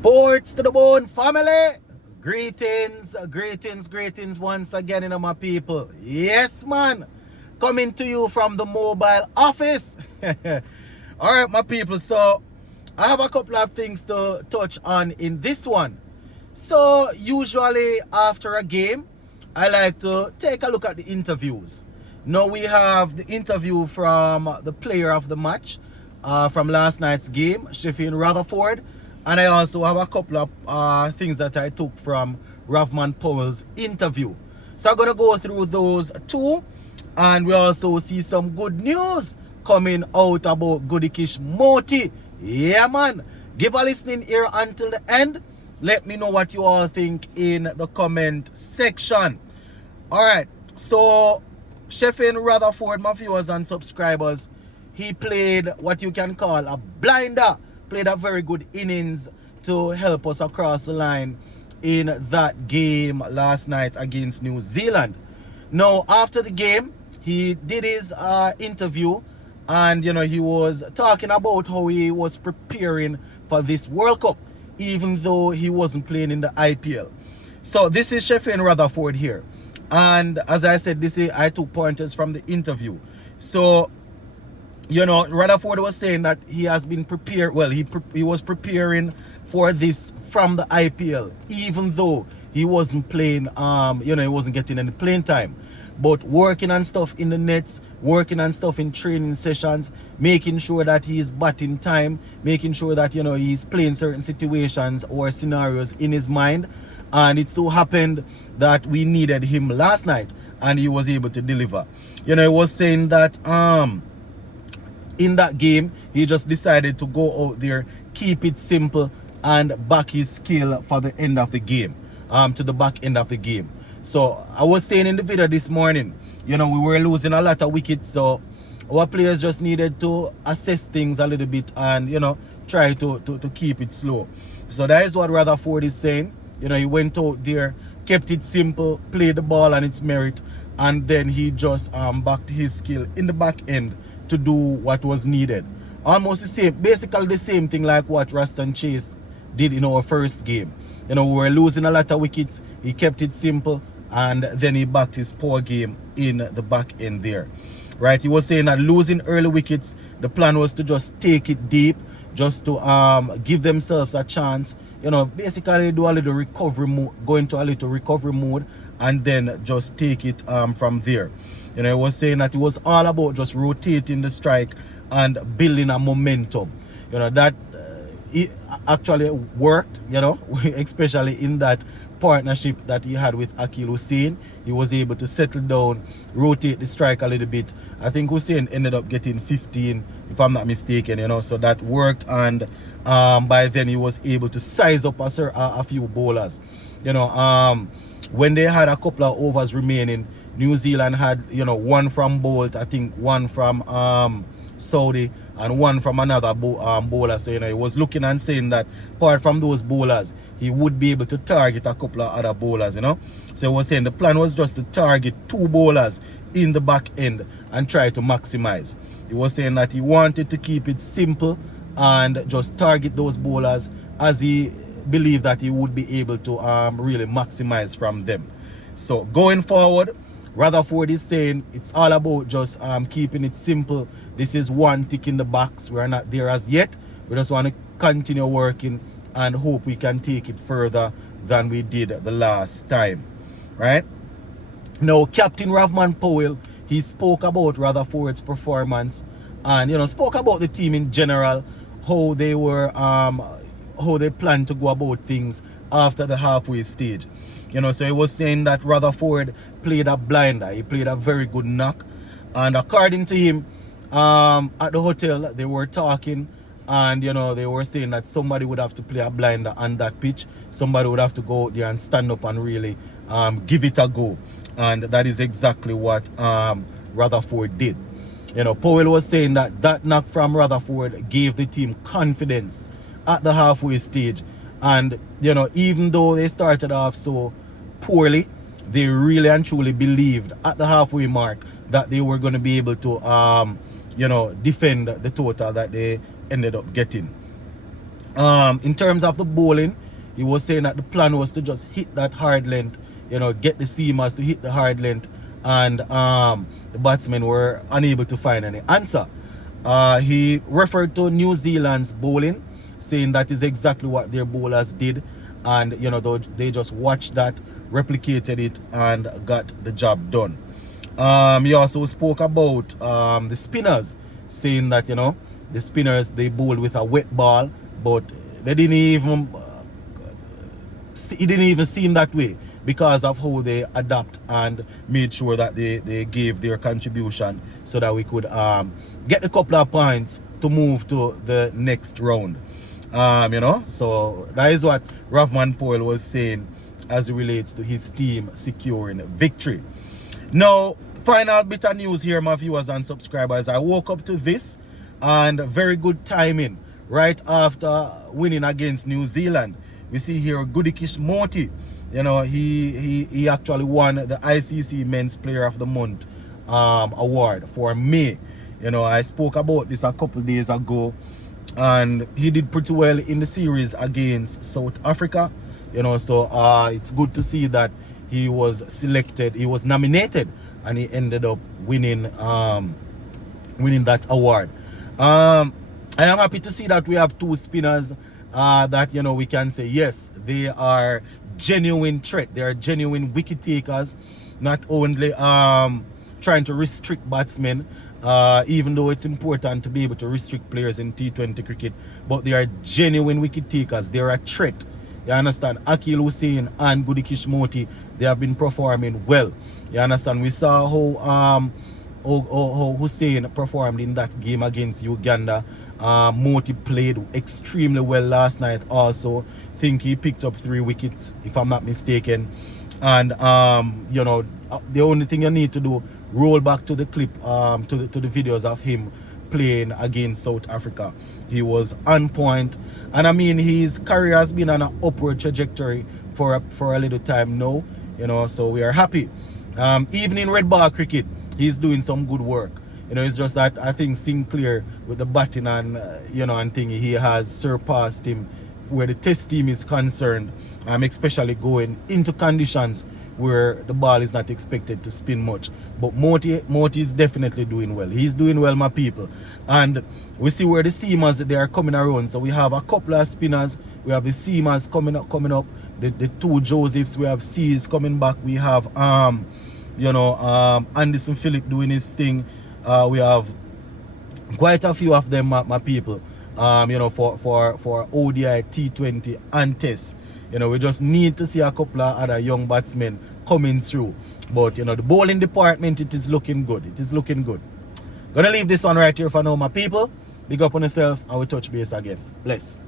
Sports to the bone family. Greetings, greetings once again, my people. Yes, man. Coming to you from the mobile office. All right, my people. So I have a couple of things to touch on in this one. So usually after a game, I like to take a look at the interviews. Now we have the interview from the player of the match from last night's game, Sherfane Rutherford. And I also have a couple of things that I took from Rovman Powell's interview. So I'm going to go through those two. And we also see some good news coming out about Goodikish Moti. Yeah, man. Give a listening ear until the end. Let me know what you all think in the comment section. Alright, so Sherfane Rutherford, my viewers and subscribers, he played what you can call a blinder. Played a very good innings to help us across the line in that game last night against New Zealand. Now, after the game, he did his interview, and he was talking about how he was preparing for this World Cup, even though he wasn't playing in the IPL. So this is Sherfane Rutherford here, and as I said, I took pointers from the interview. So Rutherford was saying that he has been prepared. Well, he was preparing for this from the IPL, even though he wasn't playing. He wasn't getting any playing time, but working on stuff in the nets, working on stuff in training sessions, making sure that he's batting time, making sure that he's playing certain situations or scenarios in his mind. And it so happened that we needed him last night, and he was able to deliver. He was saying that in that game, he just decided to go out there, keep it simple, and back his skill for the end of the game, to the back end of the game. So I was saying in the video this morning, we were losing a lot of wickets, so our players just needed to assess things a little bit and, try to keep it slow. So that is what Rutherford is saying. He went out there, kept it simple, played the ball on its merit, and then he just backed his skill in the back end to do what was needed. Almost the same, basically the same thing like what Raston Chase did in our first game. We were losing a lot of wickets. He kept it simple, and then he backed his poor game in the back end there. Right? He was saying that losing early wickets, the plan was to just take it deep, just to give themselves a chance. Basically do a little recovery mode, go into a little recovery mode, and then just take it from there. He was saying that it was all about just rotating the strike and building a momentum. That it actually worked, especially in that partnership that he had with Akil Hussain. He was able to settle down, rotate the strike a little bit. I think Hussain ended up getting 15, if I'm not mistaken, so that worked, and by then he was able to size up a few bowlers. When they had a couple of overs remaining, New Zealand had, one from Bolt, I think one from Saudi, and one from another bowler. So, he was looking and saying that apart from those bowlers, he would be able to target a couple of other bowlers, So he was saying the plan was just to target two bowlers in the back end and try to maximize. He was saying that he wanted to keep it simple and just target those bowlers, as he believed that he would be able to really maximize from them. So going forward, Rutherford is saying it's all about just keeping it simple. This is one tick in the box. We're not there as yet. We just want to continue working and hope we can take it further than we did the last time. Right? Now, Captain Rovman Powell, he spoke about Rutherford's performance and, spoke about the team in general, how they were, how they plan to go about things after the halfway stage. So he was saying that Rutherford played a blinder. He played a very good knock. And according to him, at the hotel, they were talking, and, they were saying that somebody would have to play a blinder on that pitch. Somebody would have to go out there and stand up and really give it a go. And that is exactly what Rutherford did. Powell was saying that knock from Rutherford gave the team confidence at the halfway stage. And, even though they started off so poorly, they really and truly believed at the halfway mark that they were going to be able to, defend the total that they ended up getting. In terms of the bowling, he was saying that the plan was to just hit that hard length, get the seamers to hit the hard length, and the batsmen were unable to find any answer. He referred to New Zealand's bowling, saying that is exactly what their bowlers did, and they just watched that, replicated it, and got the job done. He also spoke about the spinners, saying that the spinners, they bowled with a wet ball, but they didn't even it didn't even seem that way because of how they adapt and made sure that they gave their contribution so that we could get a couple of points to move to the next round. So that is what Rovman Powell was saying as it relates to his team securing victory. Now, final bit of news here, my viewers and subscribers. I woke up to this, and very good timing right after winning against New Zealand. We see here Goodikish Moti. He actually won the ICC Men's Player of the Month award for May. I spoke about this a couple days ago, and he did pretty well in the series against South Africa. So it's good to see that he was selected, he was nominated, and he ended up winning that award. I am happy to see that we have two spinners that we can say yes, they are genuine threat, they are genuine wicket takers, not only trying to restrict batsmen, even though it's important to be able to restrict players in T20 cricket, but they are genuine wicket takers. They are a threat. You understand? Akil Hussain and Goodikish Moti, they have been performing well. You understand? We saw how Hussain performed in that game against Uganda. Moti played extremely well last night also. Think he picked up 3 wickets, if I'm not mistaken. And the only thing you need to do, roll back to the clip, to the videos of him playing against South Africa. He was on point, and I mean, his career has been on an upward trajectory for a little time now. So we are happy. Even in red ball cricket, he's doing some good work. It's just that I think Sinclair with the batting and and thing, he has surpassed him where the test team is concerned. Especially going into conditions where the ball is not expected to spin much. But Moti is definitely doing well. He's doing well, my people. And we see where the seamers, they are coming around. So we have a couple of spinners. We have the seamers coming up. The two Josephs. We have C's coming back. We have Anderson Phillip doing his thing. We have quite a few of them, my people. For ODI, T20 and Test. We just need to see a couple of other young batsmen coming through. But the bowling department, it is looking good. It is looking good. Gonna leave this one right here for now, my people. Big up on yourself, and we'll touch base again. Bless.